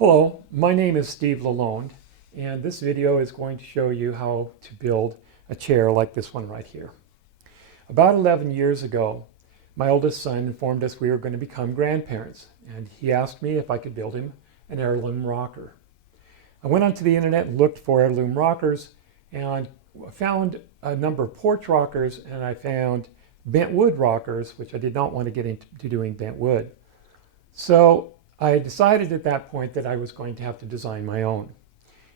Hello, my name is Steve Lalonde, and this video is going to show you how to build a chair like this one right here. About 11 years ago, my oldest son informed us we were going to become grandparents, and he asked me if I could build him an heirloom rocker. I went onto the internet and looked for heirloom rockers, and found a number of porch rockers, and I found bent wood rockers, which I did not want to get into doing bent wood. So I decided at that point that I was going to have to design my own.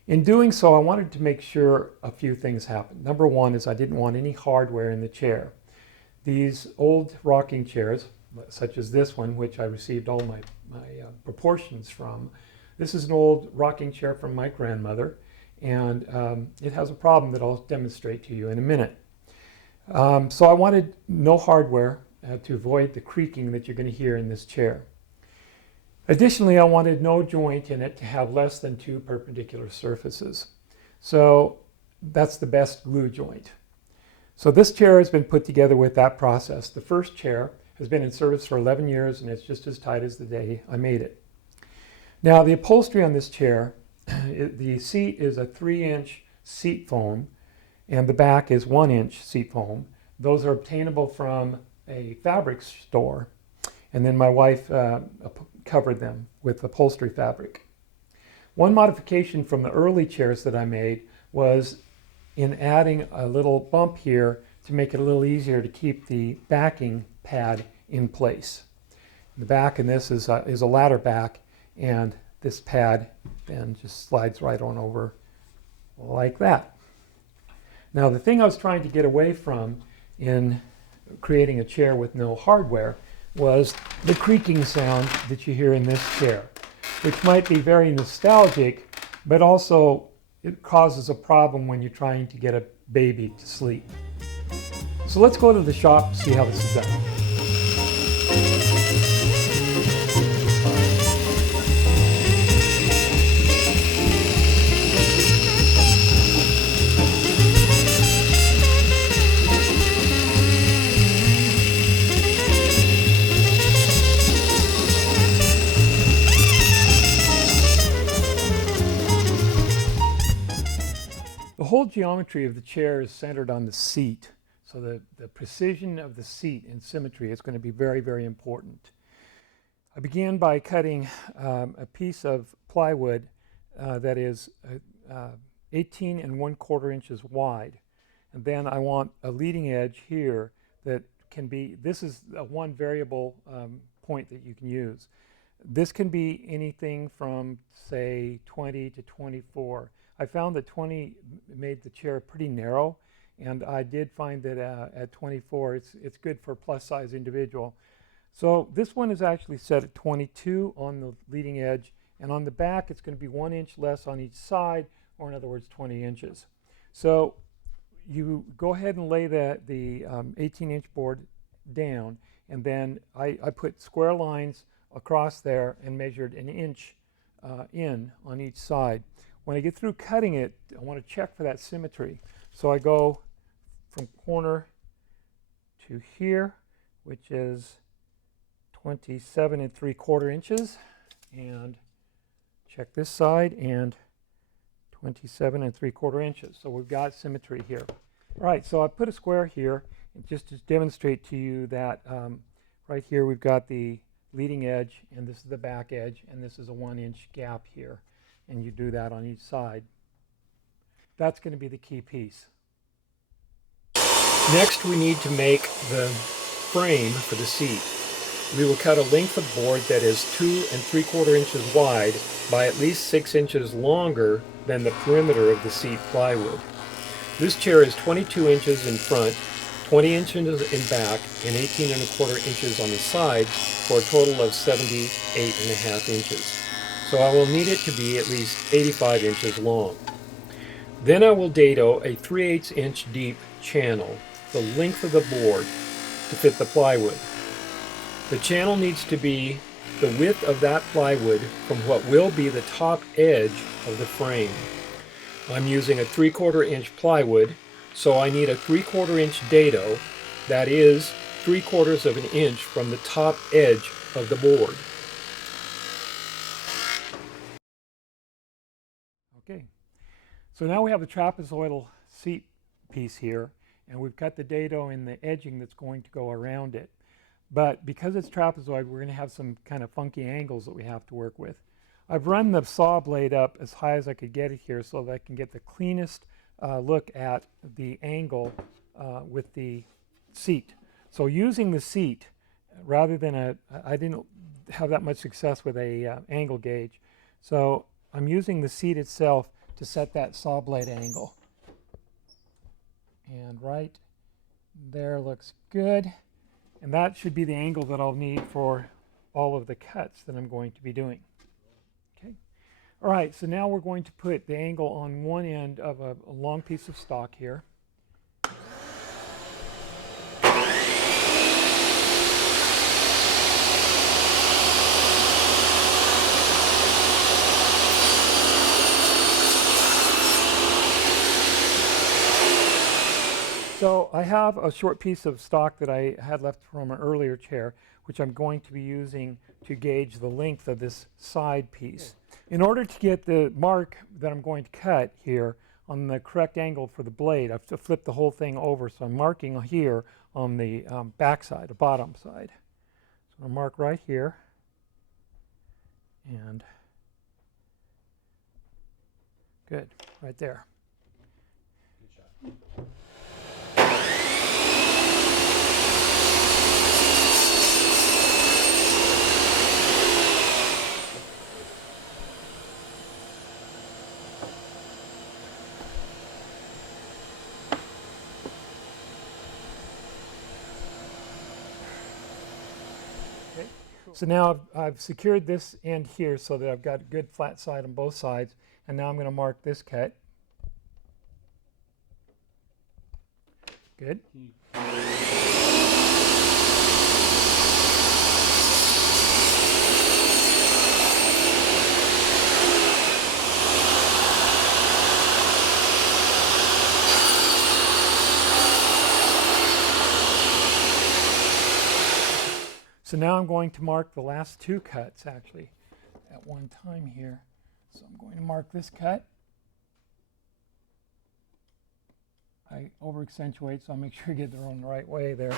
In doing so, I wanted to make sure a few things happened. Number one is I didn't want any hardware in the chair. These old rocking chairs, such as this one, which I received all my proportions from, this is an old rocking chair from my grandmother, and it has a problem that I'll demonstrate to you in a minute. So I wanted no hardware to avoid the creaking that you're going to hear in this chair. Additionally, I wanted no joint in it to have less than 2 perpendicular surfaces. So that's the best glue joint. So this chair has been put together with that process. The first chair has been in service for 11 years and it's just as tight as the day I made it. Now the upholstery on this chair, the seat is a 3-inch seat foam and the back is 1-inch seat foam. Those are obtainable from a fabric store, and then my wife covered them with upholstery fabric. One modification from the early chairs that I made was in adding a little bump here to make it a little easier to keep the backing pad in place. The back in this is a ladder back, and this pad then just slides right on over like that. Now the thing I was trying to get away from in creating a chair with no hardware was the creaking sound that you hear in this chair, which might be very nostalgic, but also it causes a problem when you're trying to get a baby to sleep. So let's go to the shop and see how this is done. The whole geometry of the chair is centered on the seat, so the precision of the seat and symmetry is going to be very, very important. I began by cutting a piece of plywood that is 18 1/4 inches wide, and then I want a leading edge here that can be, this is one variable point that you can use. This can be anything from, say, 20 to 24. I found that 20 made the chair pretty narrow, and I did find that at 24 it's good for a plus size individual. So this one is actually set at 22 on the leading edge, and on the back it's going to be 1 inch less on each side, or in other words 20 inches. So you go ahead and lay the 18-inch board down, and then I put square lines across there and measured 1 inch in on each side. When I get through cutting it, I want to check for that symmetry. So I go from corner to here, which is 27 3/4 inches, and check this side, and 27 3/4 inches. So we've got symmetry here. All right, so I put a square here just to demonstrate to you that right here we've got the leading edge, and this is the back edge, and this is a 1-inch gap here. And you do that on each side. That's going to be the key piece. Next, we need to make the frame for the seat. We will cut a length of board that is 2 3/4 inches wide by at least 6 inches longer than the perimeter of the seat plywood. This chair is 22 inches in front, 20 inches in back, and 18 1/4 inches on the sides, for a total of 78 1/2 inches. So I will need it to be at least 85 inches long. Then I will dado a 3/8 inch deep channel, the length of the board, to fit the plywood. The channel needs to be the width of that plywood from what will be the top edge of the frame. I'm using a 3/4 inch plywood, so I need a 3/4 inch dado, that is 3/4 of an inch from the top edge of the board. Okay, so now we have the trapezoidal seat piece here, and we've cut the dado in the edging that's going to go around it. But because it's trapezoid, we're going to have some kind of funky angles that we have to work with. I've run the saw blade up as high as I could get it here so that I can get the cleanest look at the angle with the seat. So using the seat, rather than I didn't have that much success with a angle gauge. So I'm using the seat itself to set that saw blade angle. And right there looks good. And that should be the angle that I'll need for all of the cuts that I'm going to be doing. Okay. All right, so now we're going to put the angle on one end of a long piece of stock here. So I have a short piece of stock that I had left from an earlier chair, which I'm going to be using to gauge the length of this side piece. In order to get the mark that I'm going to cut here on the correct angle for the blade, I have to flip the whole thing over. So I'm marking here on the back side, the bottom side. So I'll mark right here. And good, right there. Good shot. So now I've secured this end here so that I've got a good flat side on both sides, and now I'm going to mark this cut. Good. So now I'm going to mark the last two cuts actually at one time here. So I'm going to mark this cut. I over accentuate, so I'll make sure I get it on the right way there.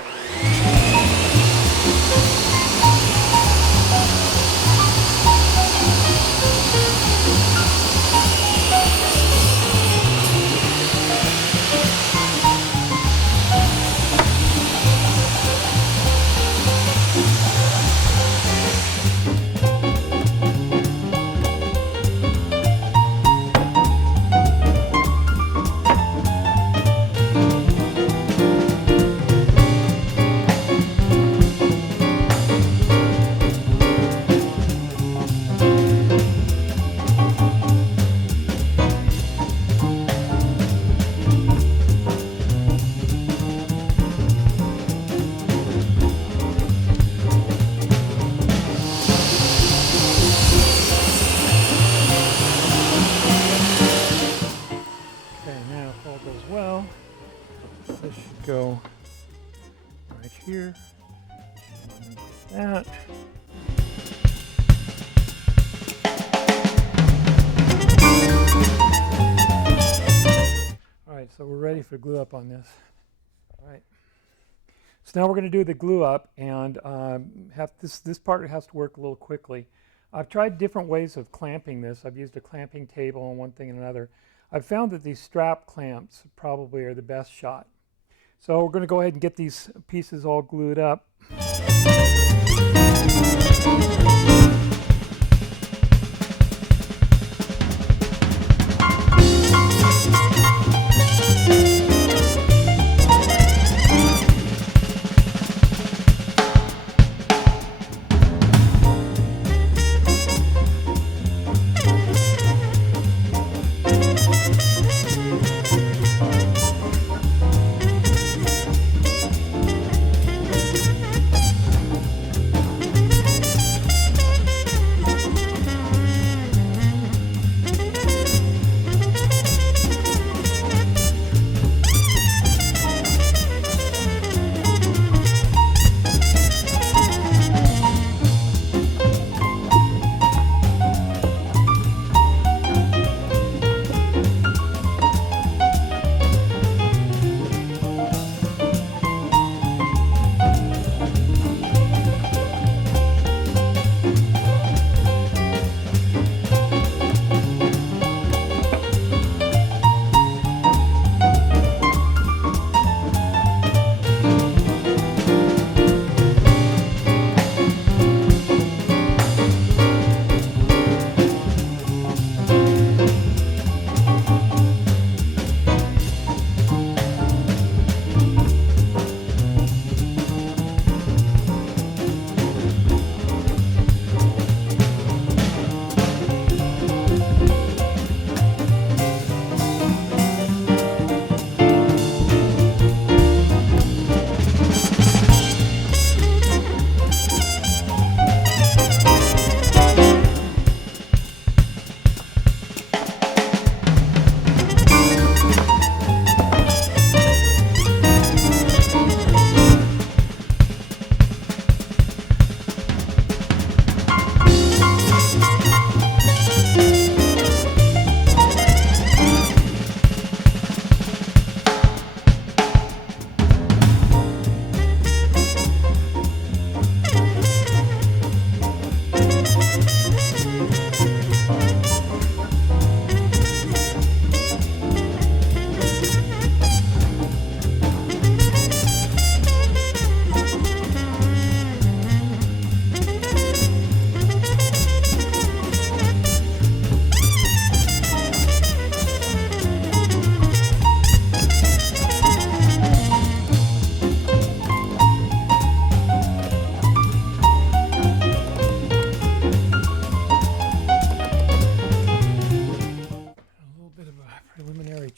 This should go right here, like that. All right, so we're ready for glue up on this. All right. So now we're going to do the glue up, and this part has to work a little quickly. I've tried different ways of clamping this. I've used a clamping table and one thing and another. I've found that these strap clamps probably are the best shot. So we're going to go ahead and get these pieces all glued up.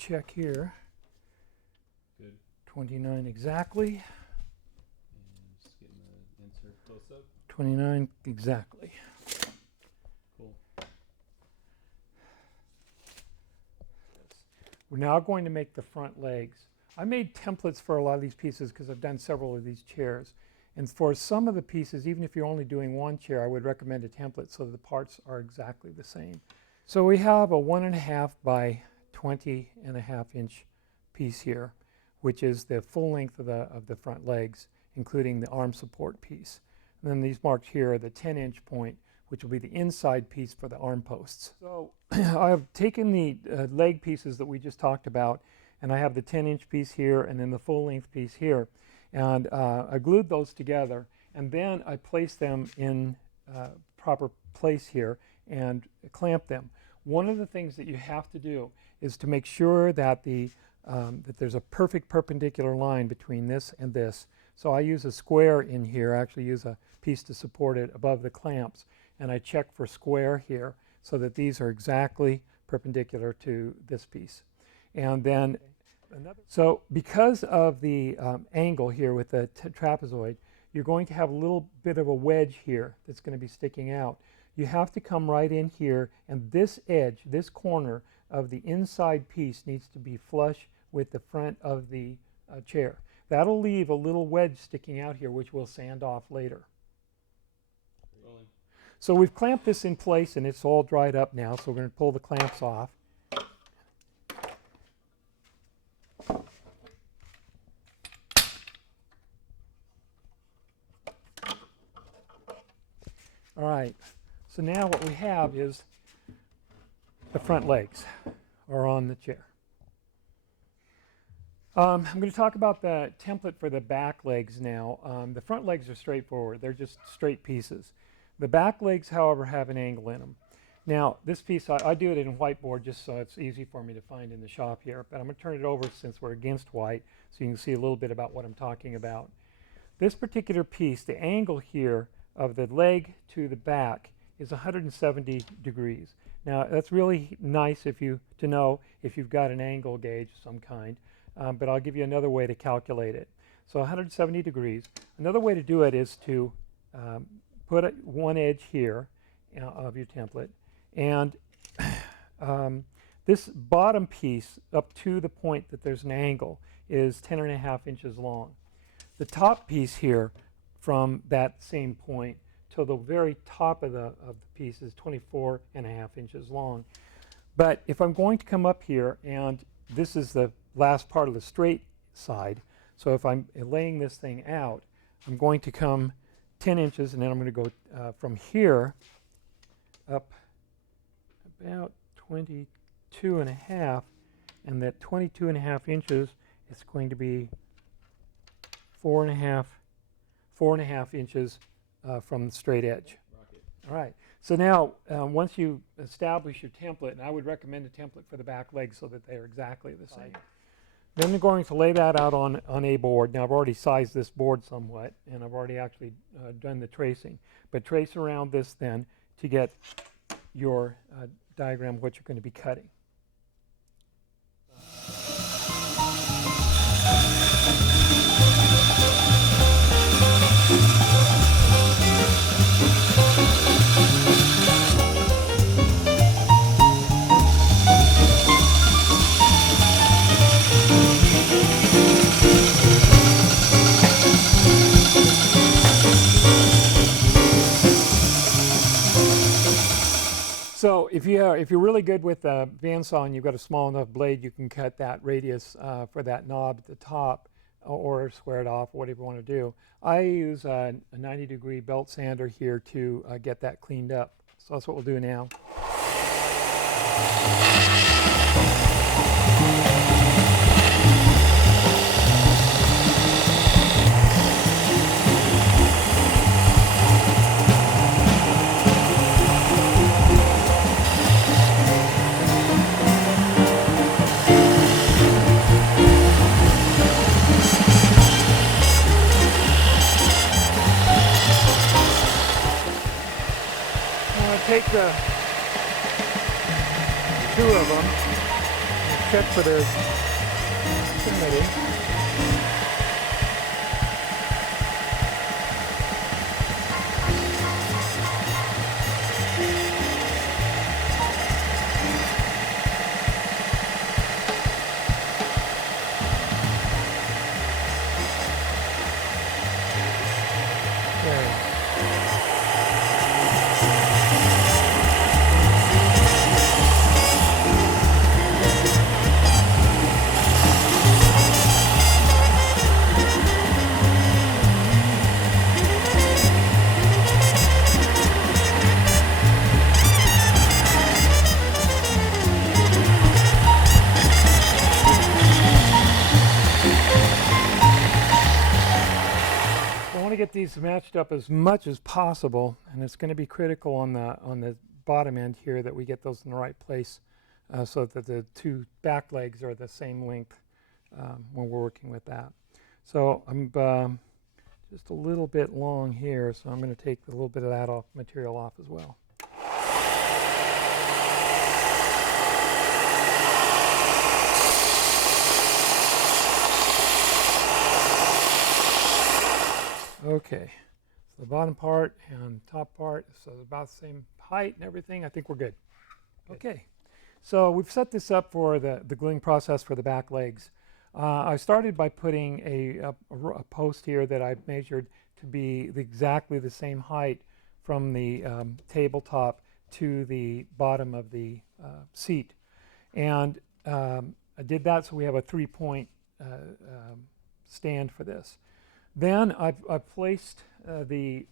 check here. Good. 29 exactly. And just getting the insert close up. 29 exactly. Cool. We're now going to make the front legs. I made templates for a lot of these pieces because I've done several of these chairs. And for some of the pieces, even if you're only doing one chair, I would recommend a template so the parts are exactly the same. So we have a 1.5 by 20.5 inch piece here, which is the full length of the front legs, including the arm support piece. And then these marked here are the 10-inch point, which will be the inside piece for the arm posts. So I have taken the leg pieces that we just talked about, and I have the 10-inch piece here and then the full length piece here. And I glued those together, and then I placed them in proper place here and clamped them. One of the things that you have to do is to make sure that that there's a perfect perpendicular line between this and this. So I use a square in here. I actually use a piece to support it above the clamps, and I check for square here so that these are exactly perpendicular to this piece. And then so because of the angle here with the trapezoid, you're going to have a little bit of a wedge here that's going to be sticking out. You have to come right in here, and this edge, this corner of the inside piece needs to be flush with the front of the chair. That'll leave a little wedge sticking out here, which we'll sand off later. Rolling. So we've clamped this in place, and it's all dried up now, so we're going to pull the clamps off. All right, so now what we have is the front legs are on the chair. I'm going to talk about the template for the back legs now. The front legs are straightforward. They're just straight pieces. The back legs, however, have an angle in them. Now, this piece, I do it in whiteboard just so it's easy for me to find in the shop here, but I'm going to turn it over since we're against white so you can see a little bit about what I'm talking about. This particular piece, the angle here of the leg to the back is 170 degrees. Now, that's really nice to know if you've got an angle gauge of some kind. But I'll give you another way to calculate it. So 170 degrees. Another way to do it is to put one edge here of your template, and this bottom piece up to the point that there's an angle is 10.5 inches long. The top piece here from that same point to the very top of the piece is 24.5 inches long. But if I'm going to come up here, and this is the last part of the straight side, so if I'm laying this thing out, I'm going to come 10 inches, and then I'm going to go from here up about 22.5, and that 22.5 inches is going to be 4.5 inches from the straight edge. Rocket. All right. So now, once you establish your template, and I would recommend a template for the back legs so that they're exactly the same. Then we're going to lay that out on a board. Now, I've already sized this board somewhat, and I've already actually done the tracing. But trace around this then to get your diagram of what you're going to be cutting. So if you're really good with a bandsaw and you've got a small enough blade, you can cut that radius for that knob at the top, or square it off, or whatever you want to do. I use a 90-degree belt sander here to get that cleaned up. So that's what we'll do now. Take the two of them and check for the humidity. Get these matched up as much as possible, and it's going to be critical on the bottom end here that we get those in the right place, so that the two back legs are the same length when we're working with that. So I'm just a little bit long here, so I'm going to take a little bit of that material off as well. Okay, so the bottom part and top part, so about the same height and everything. I think we're good. Okay, so we've set this up for the gluing process for the back legs. I started by putting a post here that I measured to be exactly the same height from the tabletop to the bottom of the seat. And I did that so we have a 3-point stand for this. Then I've placed the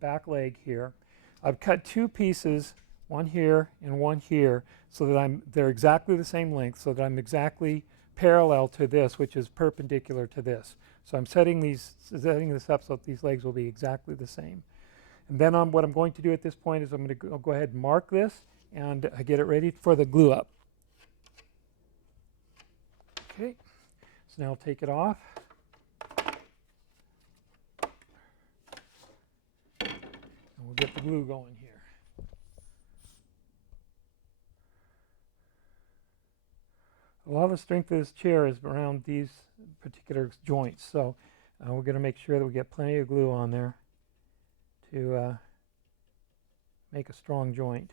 back leg here. I've cut two pieces, one here and one here, so that they're exactly the same length, so that I'm exactly parallel to this, which is perpendicular to this. So I'm setting this up so that these legs will be exactly the same. And then what I'm going to do at this point is I'm going to go ahead and mark this and get it ready for the glue up. Okay, so now I'll take it off. We'll get the glue going here. A lot of the strength of this chair is around these particular joints, so we're going to make sure that we get plenty of glue on there to make a strong joint.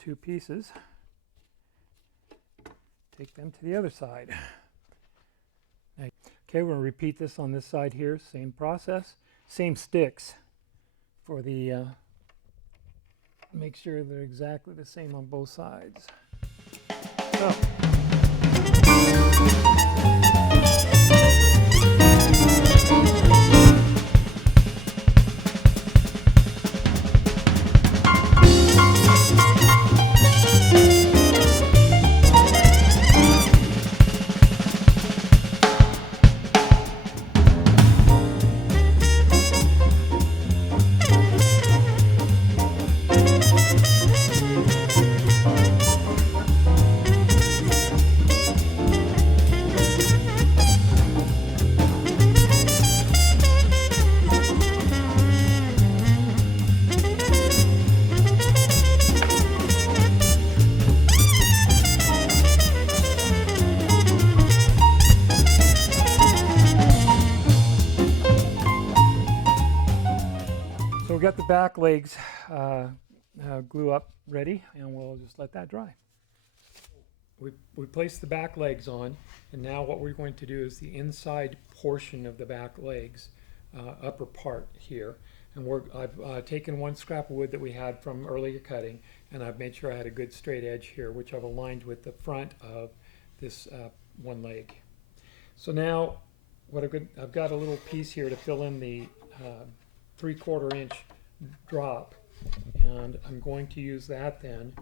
Two pieces, take them to the other side. Okay, we're going to repeat this on this side here, same process, same sticks for the, make sure they're exactly the same on both sides. So. Got the back legs glue up ready, and we'll just let that dry. we placed the back legs on, and now what we're going to do is the inside portion of the back legs, upper part here. And I've taken one scrap of wood that we had from earlier cutting, and I've made sure I had a good straight edge here, which I've aligned with the front of this one leg. So now I've got a little piece here to fill in the 3/4 inch drop, and I'm going to use that then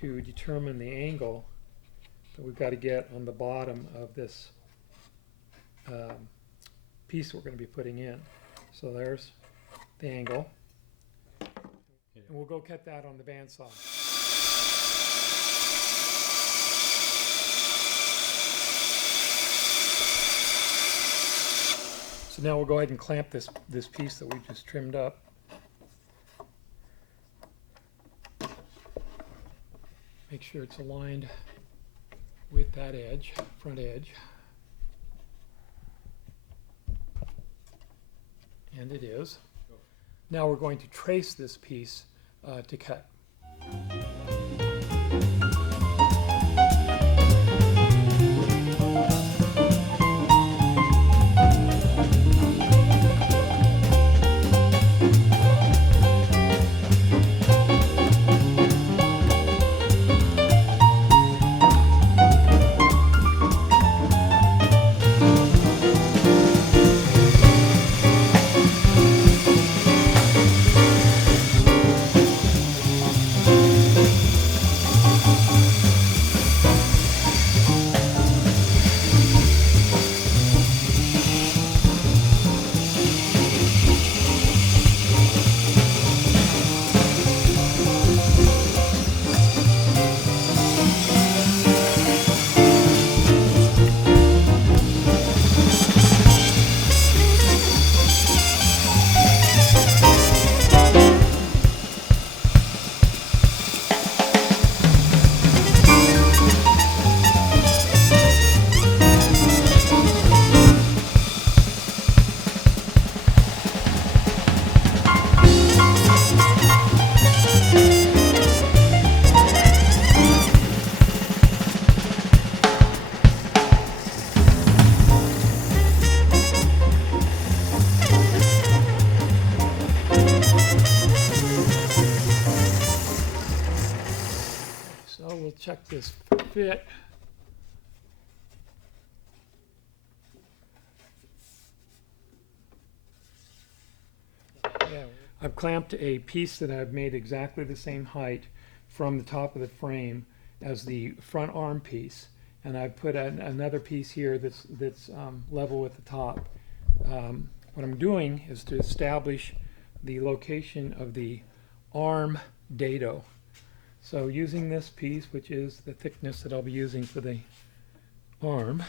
to determine the angle that we've got to get on the bottom of this piece we're going to be putting in. So there's the angle, and we'll go cut that on the bandsaw. So now we'll go ahead and clamp this piece that we just trimmed up. Make sure it's aligned with that edge, front edge. And it is. Now we're going to trace this piece to cut. We'll check this fit. Yeah, I've clamped a piece that I've made exactly the same height from the top of the frame as the front arm piece, and I've put another piece here that's level with the top. What I'm doing is to establish the location of the arm dado. So using this piece, which is the thickness that I'll be using for the arm,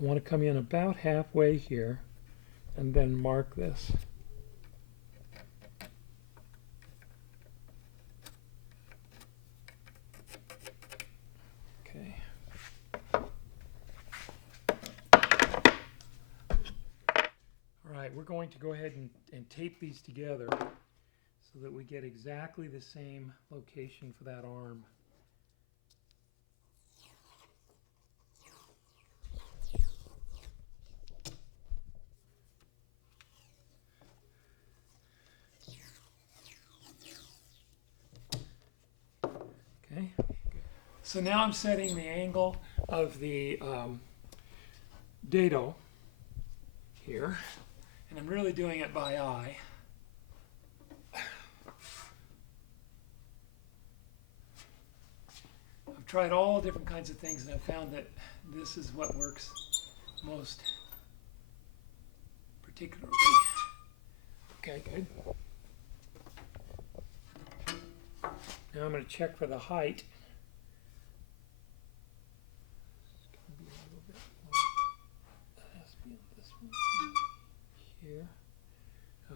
I want to come in about halfway here and then mark this. Okay. All right, we're going to go ahead and tape these together so that we get exactly the same location for that arm. Okay, so now I'm setting the angle of the dado here, and I'm really doing it by eye. I've tried all different kinds of things, and I've found that this is what works most particularly. Okay, good. Now I'm going to check for the height. It's going to be a little bit more. That has to be on this one here.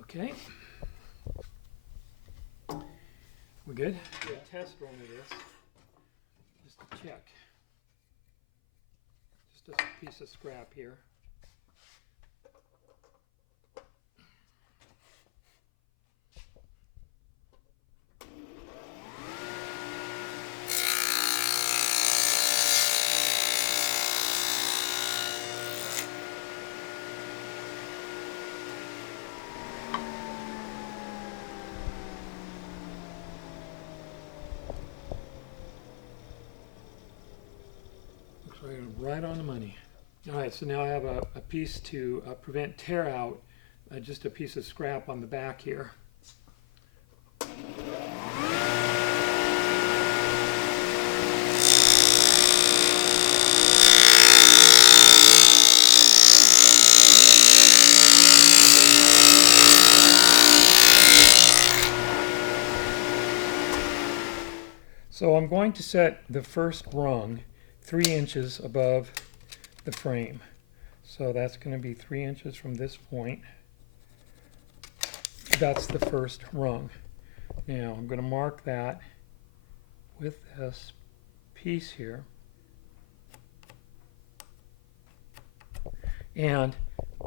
Okay. We're good? Do a test run of this, just to check. Just a piece of scrap here. right on the money. All right, so now I have a piece to prevent tear out, just a piece of scrap on the back here. So I'm going to set the first rung 3 inches above the frame. So that's going to be 3 inches from this point. That's the first rung. Now I'm going to mark that with this piece here. And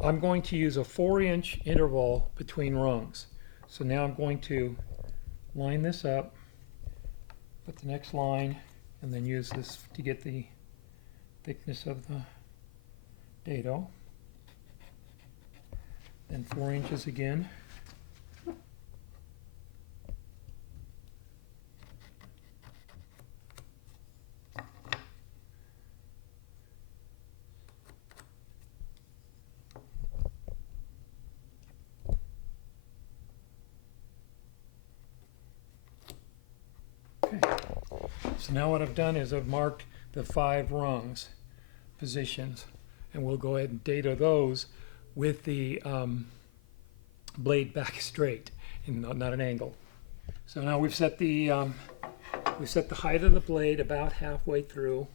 I'm going to use a 4-inch interval between rungs. So now I'm going to line this up, put the next line, and then use this to get the thickness of the dado. Then 4 inches again. Okay. So now what I've done is I've marked the 5 rungs positions, and we'll go ahead and dado those with the blade back straight and not an angle. So now we've set the height of the blade about halfway through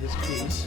this piece.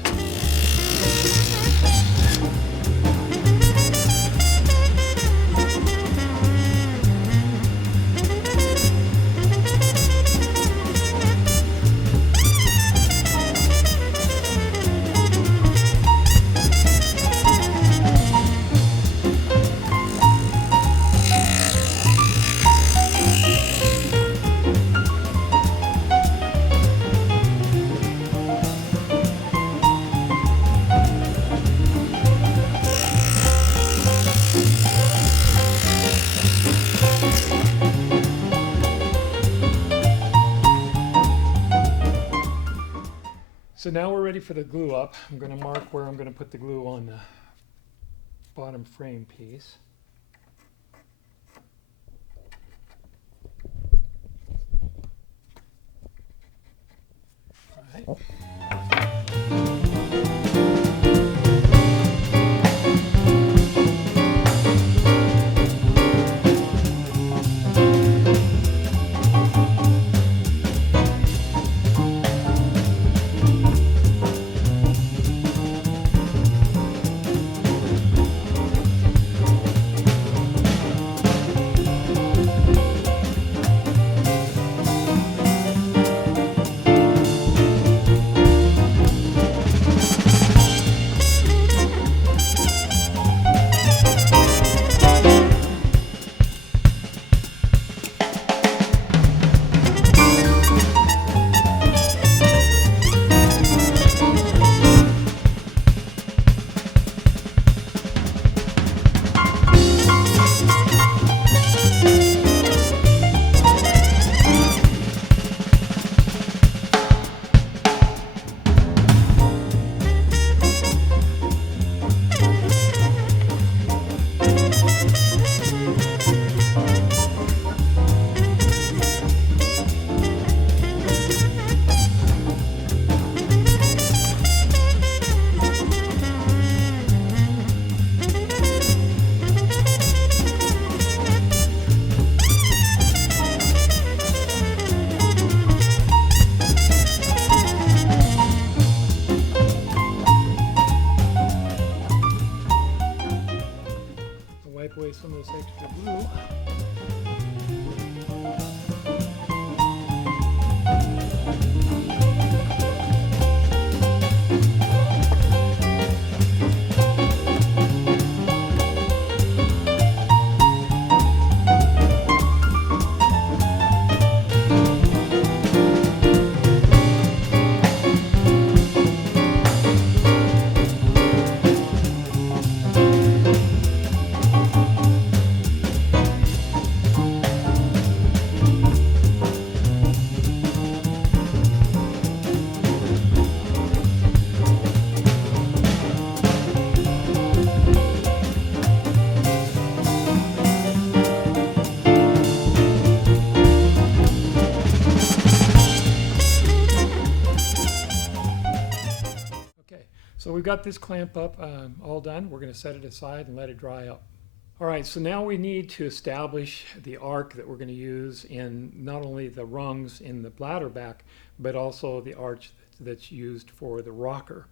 So now we're ready for the glue up. I'm going to mark where I'm going to put the glue on the bottom frame piece. All right. got this clamp up all done. We're going to set it aside and let it dry up. All right, so now we need to establish the arc that we're going to use in not only the rungs in the bladder back, but also the arch that's used for the rocker.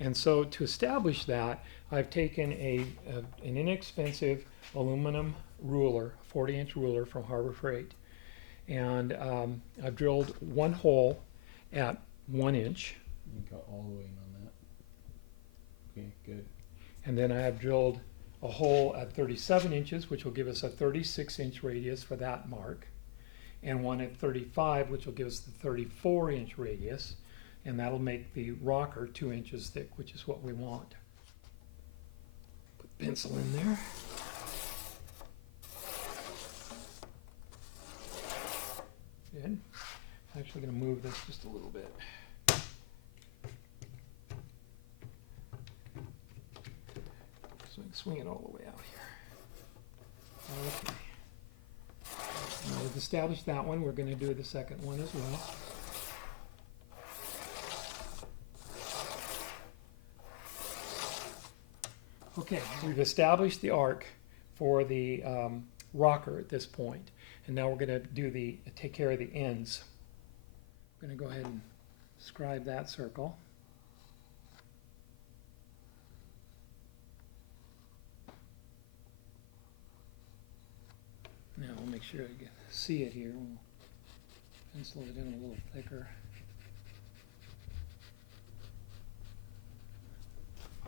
And so to establish that, I've taken an inexpensive aluminum ruler, 40-inch ruler from Harbor Freight, and I've drilled one hole at 1 inch. You got all the way in on that. Okay, good. And then I have drilled a hole at 37 inches, which will give us a 36-inch radius for that mark, and one at 35, which will give us the 34-inch radius, and that'll make the rocker 2 inches thick, which is what we want. Put the pencil in there. Good. I'm actually going to move this just a little bit. So I can swing it all the way out here. Okay. Now we've established that one. We're going to do the second one as well. Okay, so we've established the arc for the rocker at this point, and now we're going to take care of the ends. I'm going to go ahead and scribe that circle. Now we'll make sure you can see it here. We'll pencil it in a little thicker.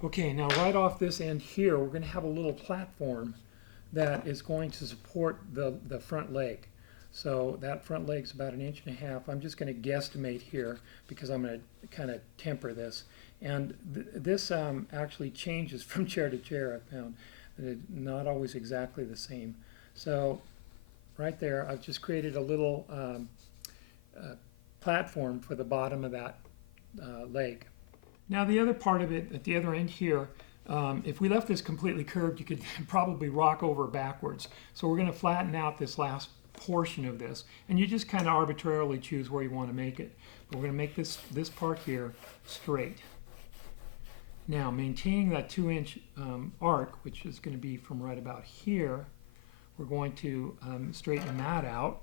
Okay, now right off this end here, we're going to have a little platform that is going to support the front leg. So that front leg's about 1.5 inches. I'm just going to guesstimate here because I'm going to kind of temper this. And this actually changes from chair to chair, I found. That it's not always exactly the same. So right there, I've just created a little platform for the bottom of that leg. Now the other part of it, at the other end here, if we left this completely curved, you could probably rock over backwards. So we're going to flatten out this last portion of this, and you just kind of arbitrarily choose where you want to make it. But we're going to make this part here straight. Now, maintaining that 2-inch arc, which is going to be from right about here, we're going to straighten that out.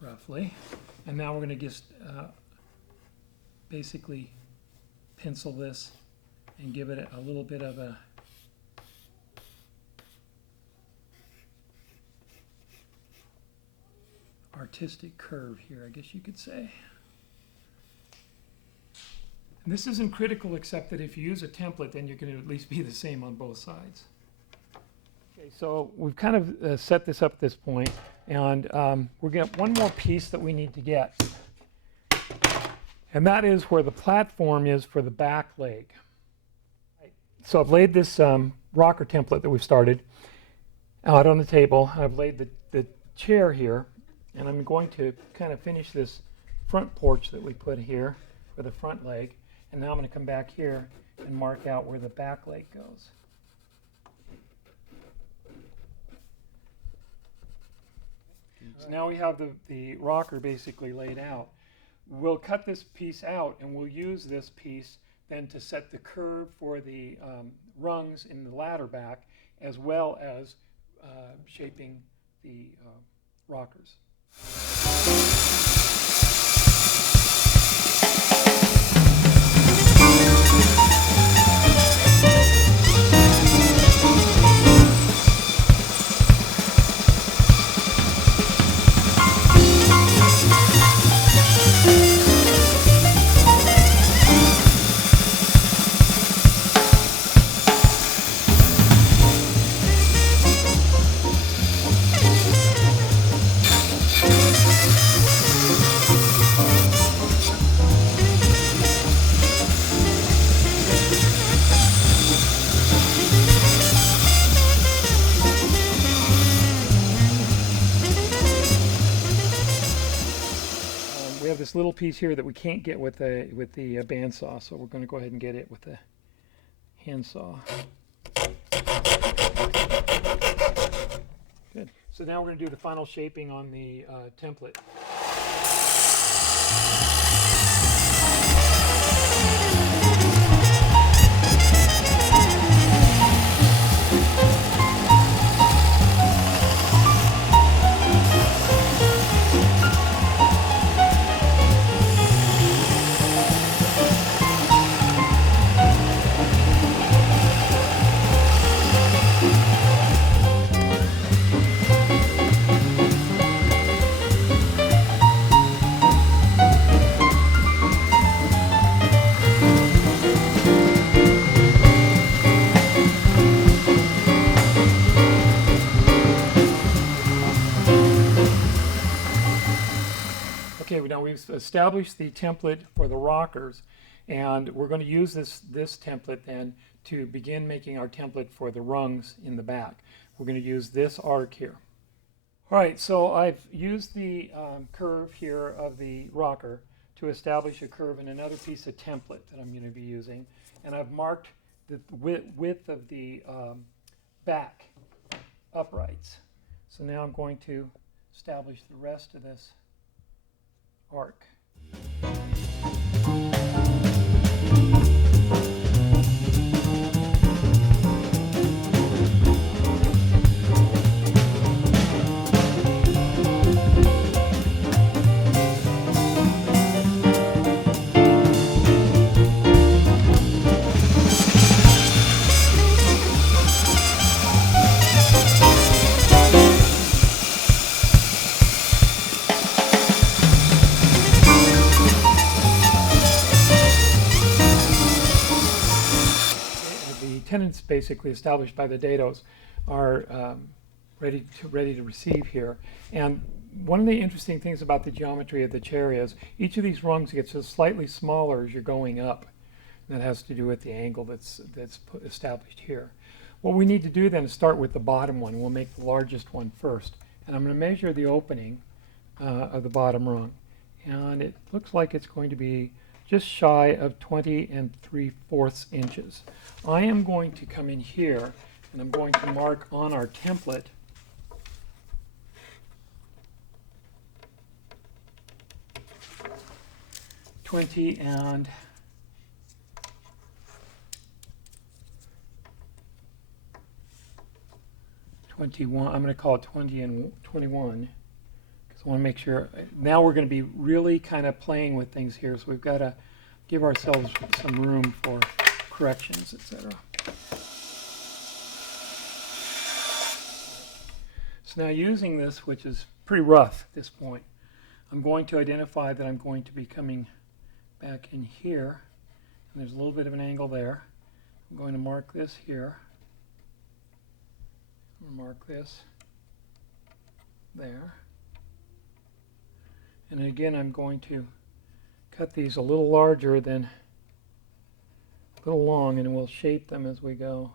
Roughly. And now we're going to just basically pencil this and give it a little bit of a artistic curve here, I guess you could say. And this isn't critical, except that if you use a template, then you're going to at least be the same on both sides. Okay, so we've kind of set this up at this point, and we're going to have one more piece that we need to get. And that is where the platform is for the back leg. So I've laid this rocker template that we've started out on the table. I've laid the chair here, and I'm going to kind of finish this front porch that we put here for the front leg. And now I'm going to come back here and mark out where the back leg goes. So now we have the rocker basically laid out. We'll cut this piece out, and we'll use this piece then to set the curve for the rungs in the ladder back, as well as shaping the rockers. We have this little piece here that we can't get with the bandsaw, so we're going to go ahead and get it with the handsaw. Good. So now we're going to do the final shaping on the template. now we've established the template for the rockers, and we're going to use this template then to begin making our template for the rungs in the back. We're going to use this arc here. All right, so I've used the curve here of the rocker to establish a curve in another piece of template that I'm going to be using, and I've marked the width of the back uprights. So now I'm going to establish the rest of this arc. Tenants basically established by the dados are ready to receive here. And one of the interesting things about the geometry of the chair is each of these rungs gets just slightly smaller as you're going up. And that has to do with the angle that's established here. What we need to do then is start with the bottom one. We'll make the largest one first. And I'm going to measure the opening of the bottom rung. And it looks like it's going to be just shy of 20 3/4 inches. I am going to come in here and I'm going to mark on our template (20 and 21). I'm going to call it 20 and 21. I want to make sure. Now we're going to be really kind of playing with things here, so we've got to give ourselves some room for corrections, etc. So now using this, which is pretty rough at this point, I'm going to identify that I'm going to be coming back in here, and there's a little bit of an angle there. I'm going to mark this here, mark this there. And again, I'm going to cut these a little larger than a little long, and we'll shape them as we go.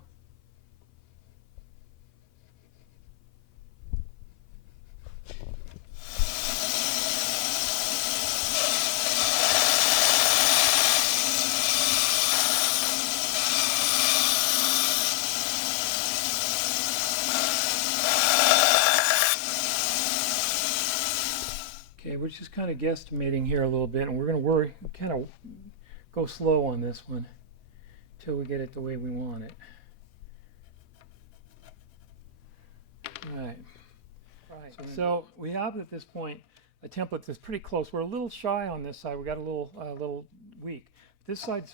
Okay, we're just kind of guesstimating here a little bit, and we're going to kind of go slow on this one until we get it the way we want it. All right. So we have at this point a template that's pretty close. We're a little shy on this side. We got a little weak. This side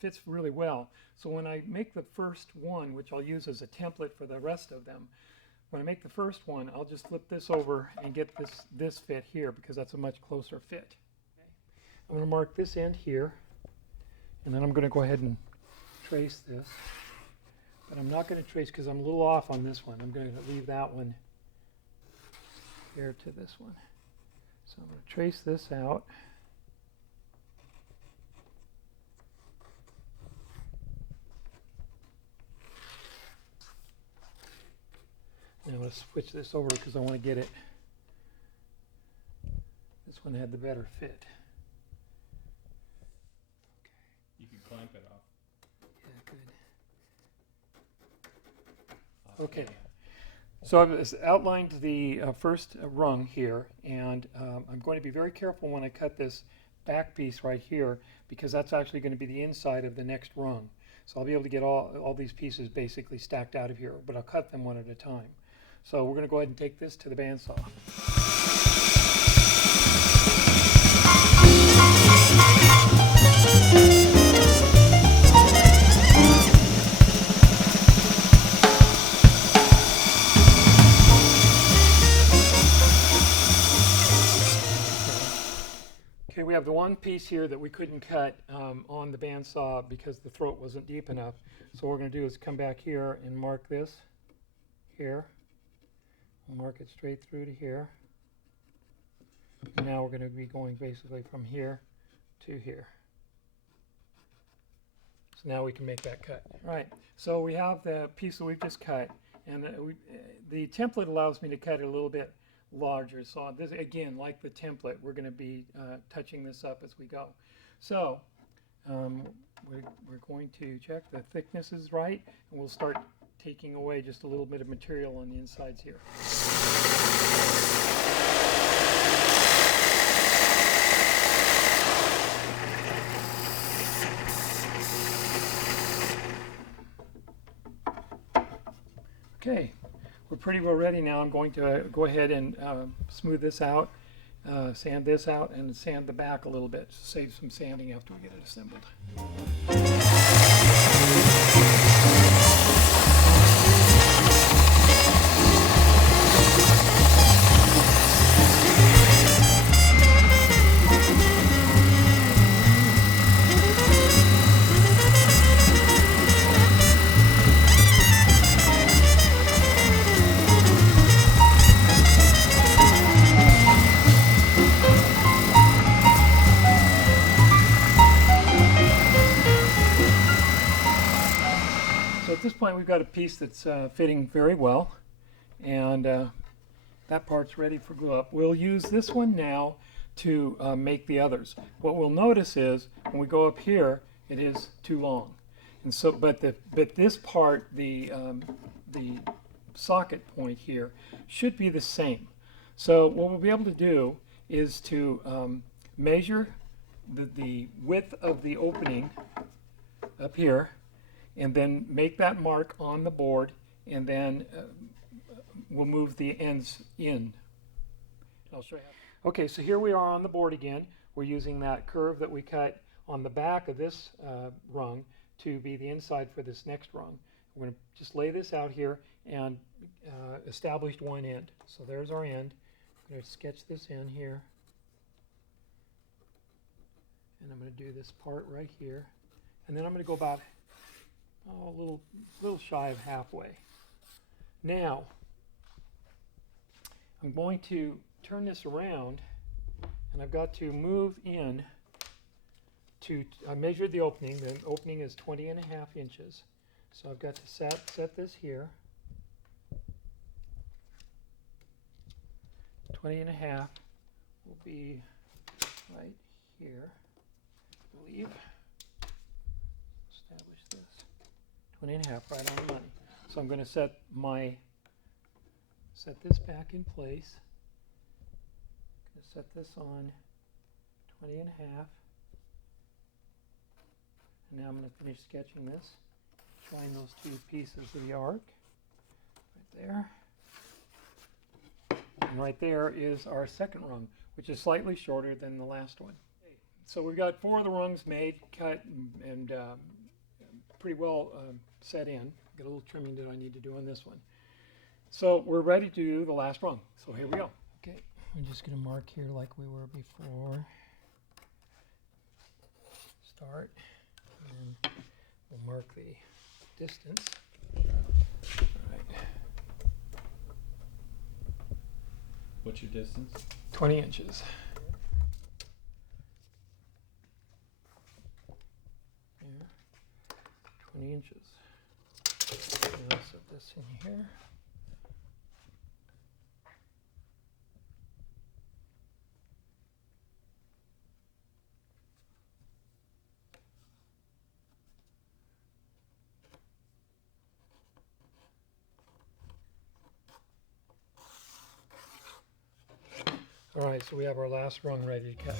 fits really well. So when I make the first one, which I'll use as a template for the rest of them, when I make the first one, I'll just flip this over and get this fit here because that's a much closer fit. I'm going to mark this end here, and then I'm going to go ahead and trace this. But I'm not going to trace because I'm a little off on this one. I'm going to leave that one here to this one. So I'm going to trace this out. And I'm going to switch this over because I want to get it. This one had the better fit. You can clamp it off. Yeah, good. Okay. So I've outlined the first rung here, and I'm going to be very careful when I cut this back piece right here because that's actually going to be the inside of the next rung. So I'll be able to get all these pieces basically stacked out of here, but I'll cut them one at a time. So we're going to go ahead and take this to the bandsaw. Okay, we have the one piece here that we couldn't cut on the bandsaw because the throat wasn't deep enough. So what we're going to do is come back here and mark this here. We'll mark it straight through to here. And now we're going to be going basically from here to here. So now we can make that cut. All right, so we have the piece that we've just cut, and the template allows me to cut it a little bit larger. So this, again, like the template, we're going to be touching this up as we go. So we're going to check the thickness is right, and we'll start taking away just a little bit of material on the insides here. Okay, we're pretty well ready now. I'm going to go ahead and smooth this out, sand this out, and sand the back a little bit to save some sanding after we get it assembled. So at this point we've got a piece that's fitting very well, and that part's ready for glue up. We'll use this one now to make the others. What we'll notice is when we go up here, it is too long, and so but this part, the socket point here, should be the same. So what we'll be able to do is to measure the width of the opening up here, and then make that mark on the board, and then we'll move the ends in. I'll show you. Okay, so here we are on the board again. We're using that curve that we cut on the back of this rung to be the inside for this next rung. We're going to just lay this out here and establish one end. So there's our end. I'm going to sketch this in here. And I'm going to do this part right here. And then I'm going to go about a little shy of halfway. Now, I'm going to turn this around, and I've got to move in to, I measured the opening. The opening is 20.5 inches. So I've got to set this here. 20.5 will be right here, I believe. Establish this. 20.5, right on the money. So I'm going to set this back in place. I'm going to set this on 20.5. And now I'm going to finish sketching this. Join those two pieces of the arc right there. And right there is our second rung, which is slightly shorter than the last one. So we've got 4 of the rungs made, cut, and pretty well set in. Got a little trimming that I need to do on this one. So we're ready to do the last rung. So here we go. Okay, I'm just going to mark here like we were before. Start, and we'll mark the distance. All right. What's your distance? 20 inches. Here, 20 inches. And I'll set this in here. All right, so we have our last rung ready to cut.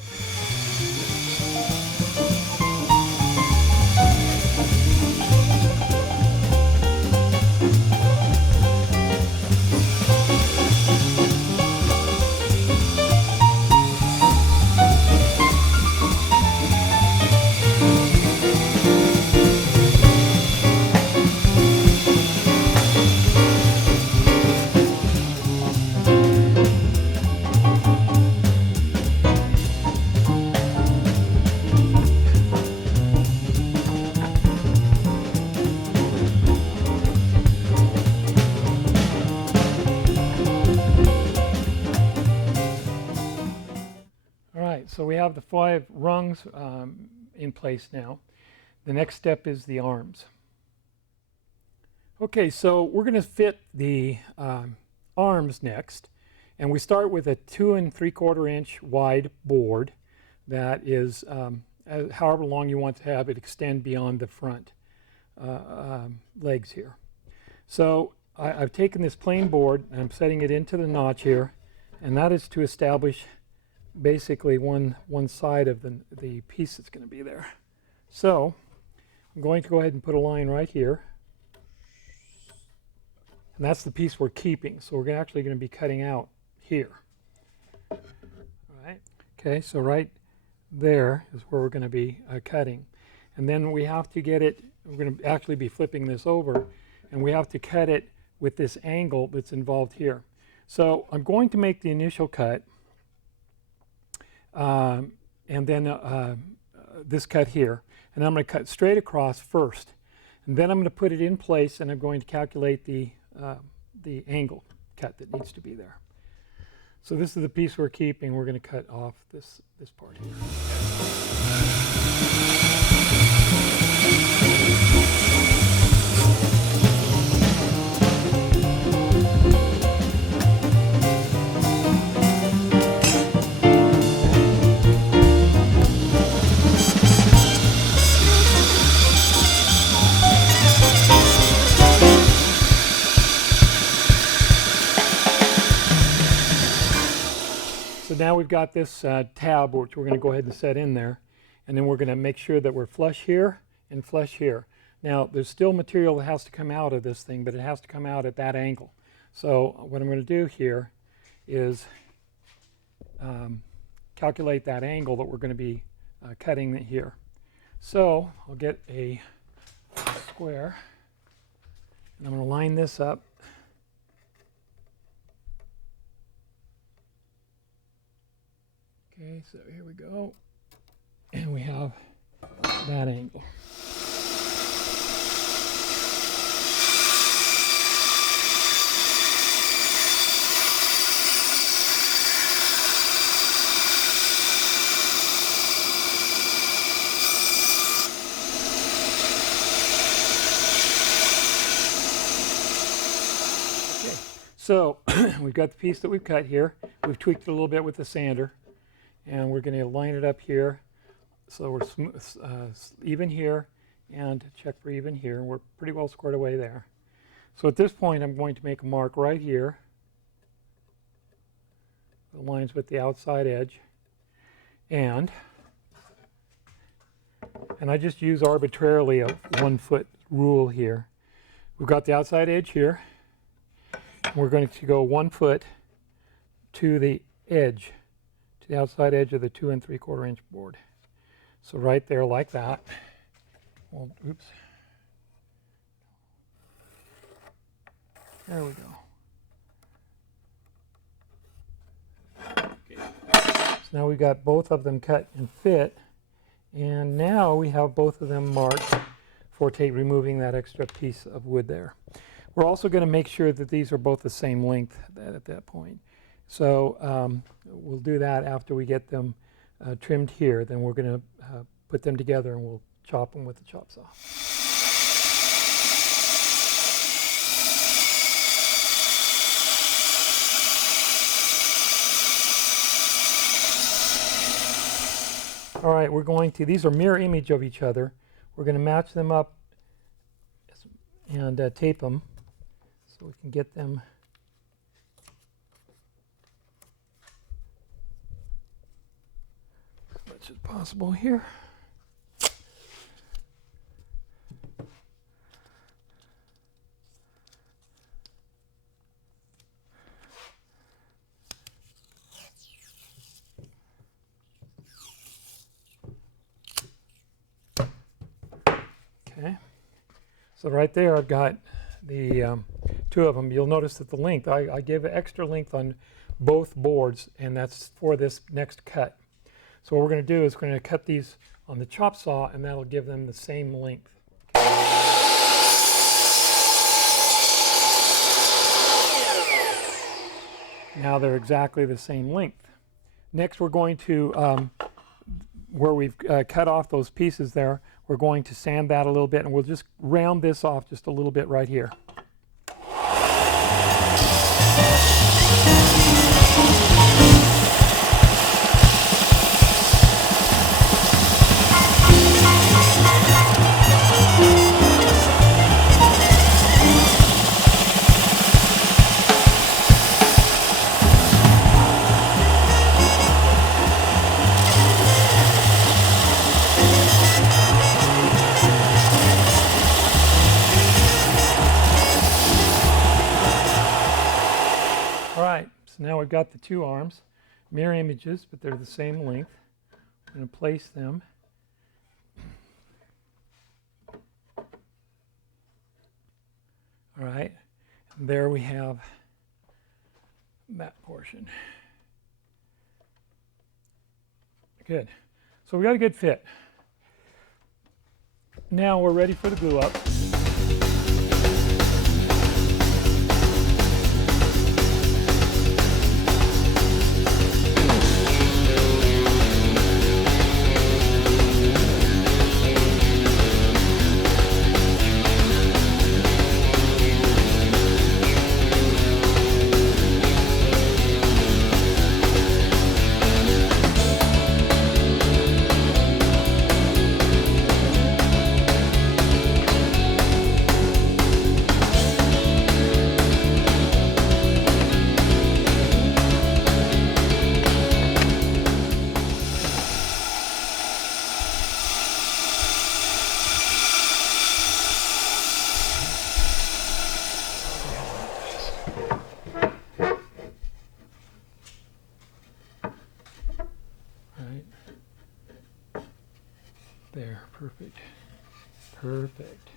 so we have the 5 rungs in place now. The next step is the arms. Okay, so we're going to fit the arms next, and we start with a 2 3/4 inch wide board that is however long you want to have it extend beyond the front legs here. So I've taken this plain board and I'm setting it into the notch here, and that is to establish basically one side of the piece that's going to be there. So I'm going to go ahead and put a line right here, and that's the piece we're keeping. So we're actually going to be cutting out here. All right. Okay, so right there is where we're going to be cutting, and then we have to get it. We're going to actually be flipping this over, and we have to cut it with this angle that's involved here. So I'm going to make the initial cut, and then this cut here, and I'm going to cut straight across first, and then I'm going to put it in place, and I'm going to calculate the angle cut that needs to be there. So this is the piece we're keeping. We're going to cut off this part here. So now we've got this tab, which we're going to go ahead and set in there, and then we're going to make sure that we're flush here and flush here. Now there's still material that has to come out of this thing, but it has to come out at that angle. So what I'm going to do here is calculate that angle that we're going to be cutting here. So I'll get a square, and I'm going to line this up. Okay, so here we go, and we have that angle. Okay, so we've got the piece that we've cut here. We've tweaked it a little bit with the sander. And we're going to line it up here, so we're even here, and check for even here, and we're pretty well squared away there. So at this point, I'm going to make a mark right here. It aligns with the outside edge, and I just use arbitrarily a 1 foot rule here. We've got the outside edge here. We're going to go 1 foot to the edge. The outside edge of the 2 3/4 inch board. So right there like that. Well, oops. There we go. Okay. So now we've got both of them cut and fit, and now we have both of them marked for removing that extra piece of wood there. We're also going to make sure that these are both the same length at that point. So we'll do that after we get them trimmed here. Then we're going to put them together, and we'll chop them with the chop saw. All right, we're going to, these are mirror image of each other. We're going to match them up and tape them so we can get them as much as possible here. Okay, so right there I've got the two of them. You'll notice that the length, I gave extra length on both boards, and that's for this next cut. So what we're going to do is we're going to cut these on the chop saw, and that'll give them the same length. Now they're exactly the same length. Next we're going to where we've cut off those pieces there, we're going to sand that a little bit, and we'll just round this off just a little bit right here. All right, so now we've got the two arms, mirror images, but they're the same length. I'm going to place them. All right, and there we have that portion. Good. So we got a good fit. Now we're ready for the glue up. There, perfect. Perfect.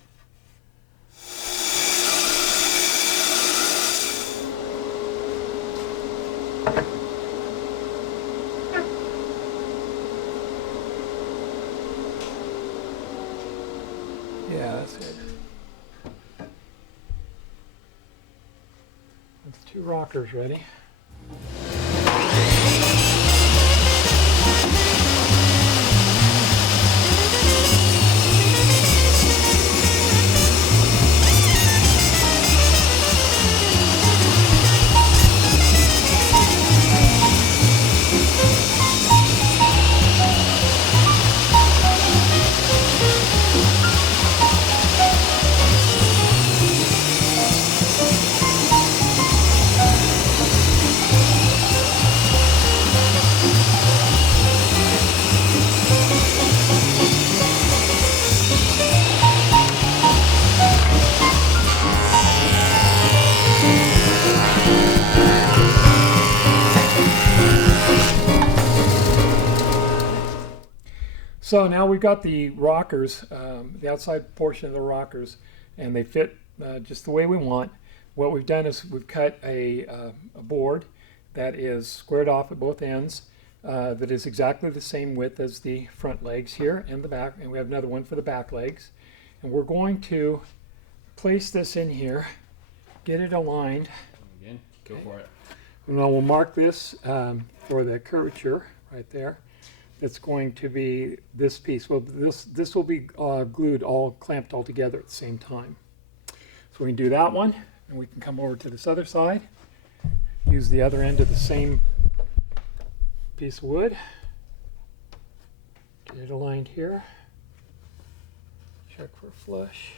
Yeah, that's it. That's two rockers ready. So now we've got the rockers, the outside portion of the rockers, and they fit just the way we want. What we've done is we've cut a board that is squared off at both ends, that is exactly the same width as the front legs here and the back, and we have another one for the back legs. And we're going to place this in here, get it aligned. Again, go for it. And we'll mark this for the curvature right there. It's going to be this piece. Well, this will be glued, all clamped all together at the same time. So we can do that one, and we can come over to this other side, use the other end of the same piece of wood, get it aligned here, check for flush,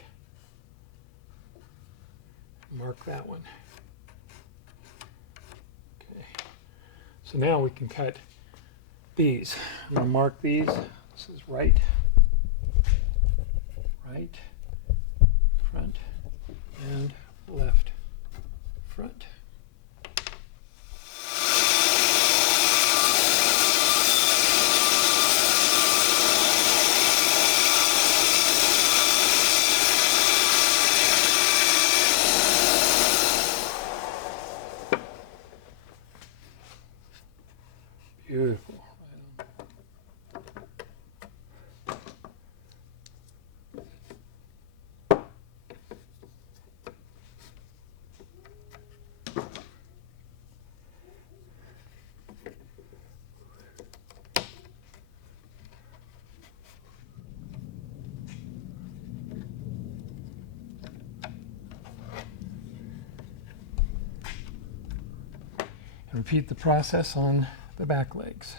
mark that one. Okay, so now we can cut these. I'm going to mark these. This is right, front, and left, front. Beautiful. Repeat the process on the back legs.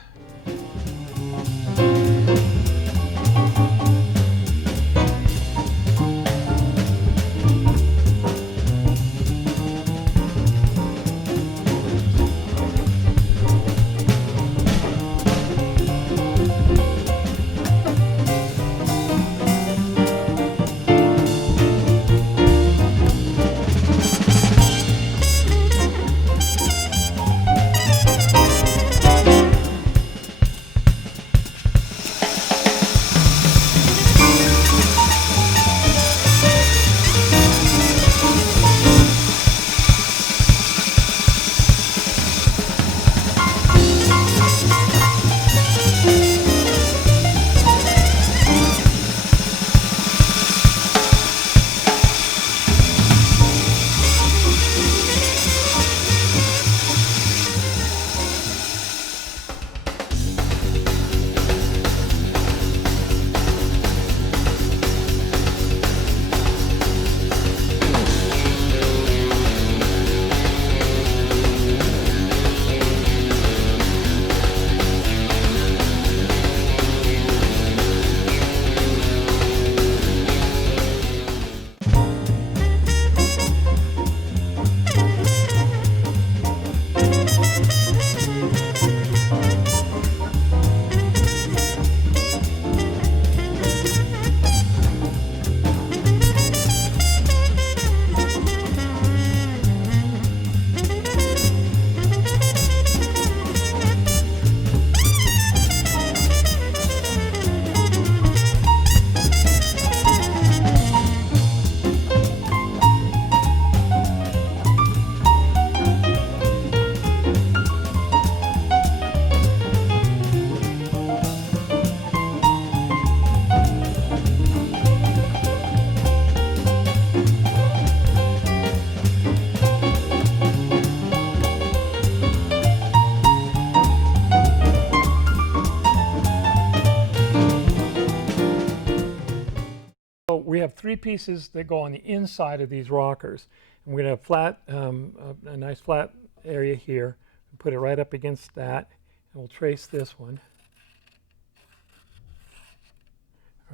We have three pieces that go on the inside of these rockers. And we're going to have flat, a nice flat area here. Put it right up against that, and we'll trace this one.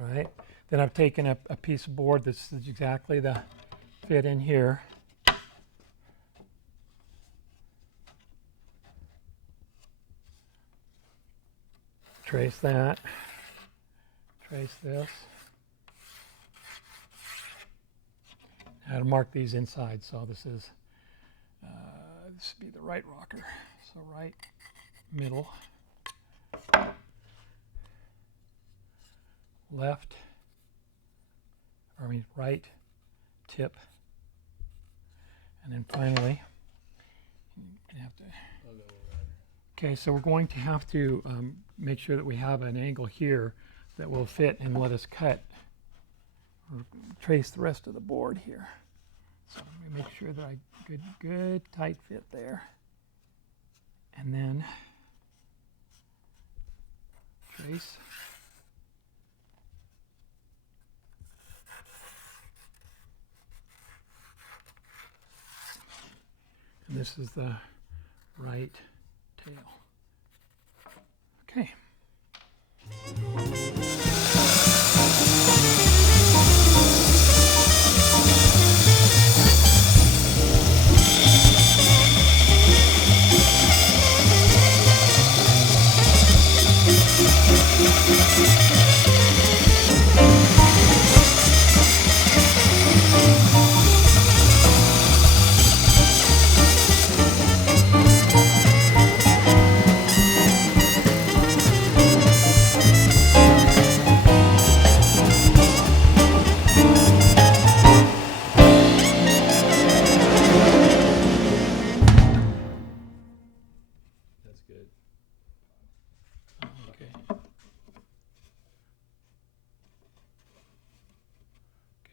All right. Then I've taken a piece of board that's exactly the fit in here. Trace that. Trace this. I had to mark these inside, so this would be the right rocker. So right, middle, left, right, tip, and then finally, you have to. Okay, so we're going to have to make sure that we have an angle here that will fit and let us cut or trace the rest of the board here. So let me make sure that I good tight fit there. And then trace. And this is the right tail. Okay.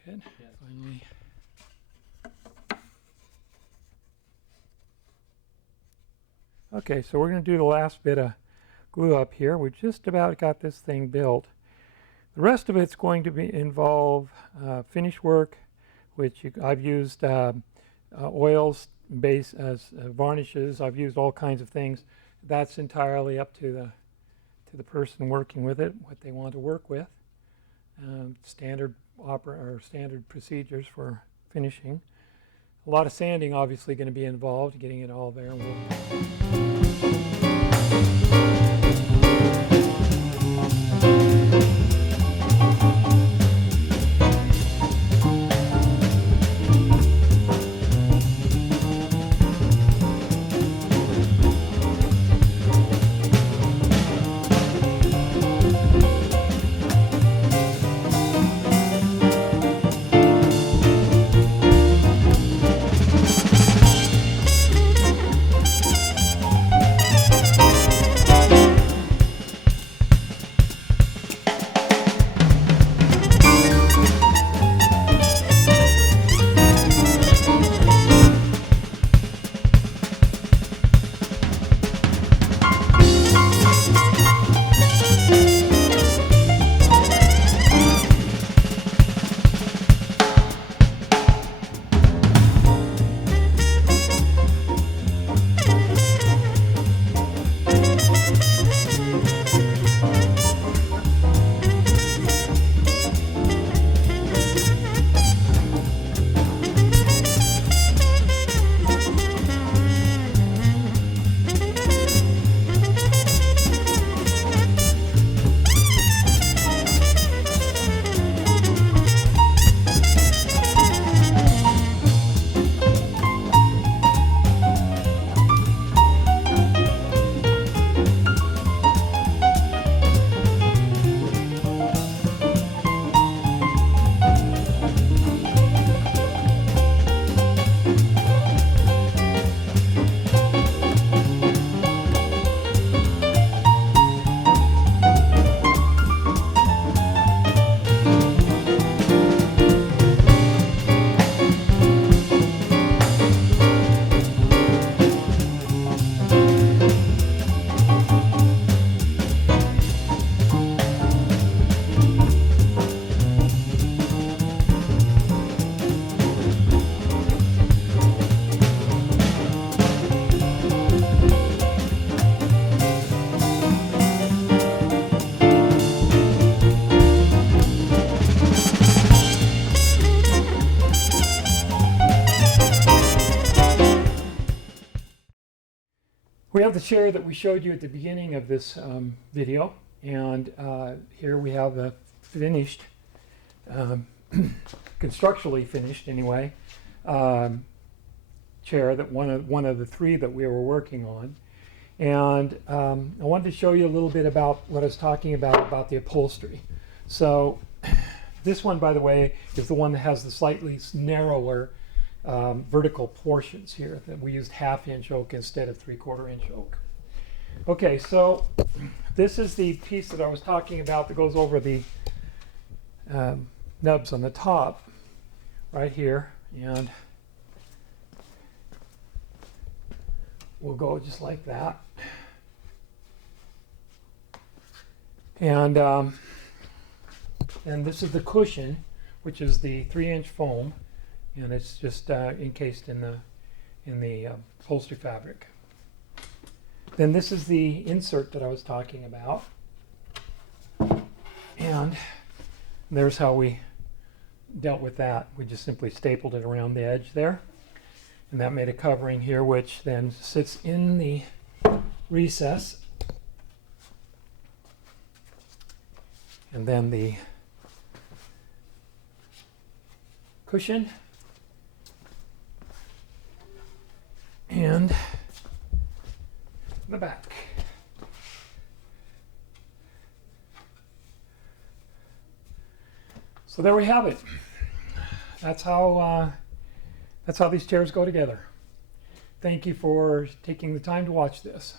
Good. Yeah. Finally. Okay, so we're going to do the last bit of glue up here. We've just about got this thing built. The rest of it's going to involve finish work, which I've used oils base varnishes. I've used all kinds of things. That's entirely up to the person working with it, what they want to work with. Standard procedures for finishing. A lot of sanding obviously going to be involved, getting it all there. We have the chair that we showed you at the beginning of this video, and here we have the finished, constructually finished anyway, chair that one of the three that we were working on. And I wanted to show you a little bit about what I was talking about the upholstery. So this one, by the way, is the one that has the slightly narrower vertical portions here. That we used 1/2 inch oak instead of 3/4 inch oak. Okay, so this is the piece that I was talking about that goes over the nubs on the top right here, and we'll go just like that. And this is the cushion, which is the 3-inch foam, and it's just encased in the upholstery fabric. Then this is the insert that I was talking about, and there's how we dealt with that. We just simply stapled it around the edge there, and that made a covering here, which then sits in the recess. And then the cushion and the back. So there we have it. That's how these chairs go together. Thank you for taking the time to watch this.